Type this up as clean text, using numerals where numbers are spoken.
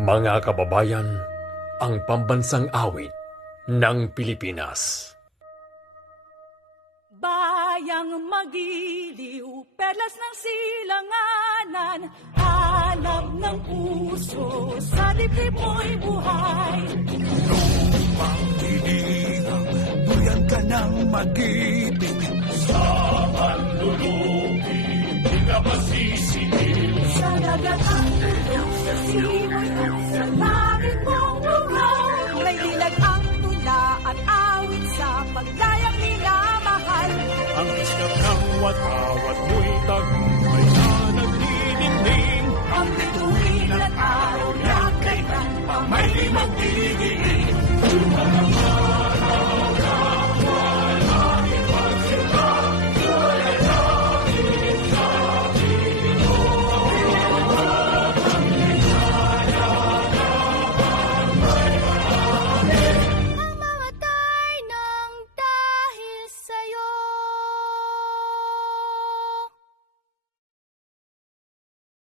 Mga kababayan, ang pambansang awit ng Pilipinas. Bayang magiliw, perlas ng silanganan, alab ng puso, sa dibdib mo'y buhay. Lupang hinihingang, duyan ka ng mag-ibig. Sa panlulubi, di ka masisingil. Sa dagat ang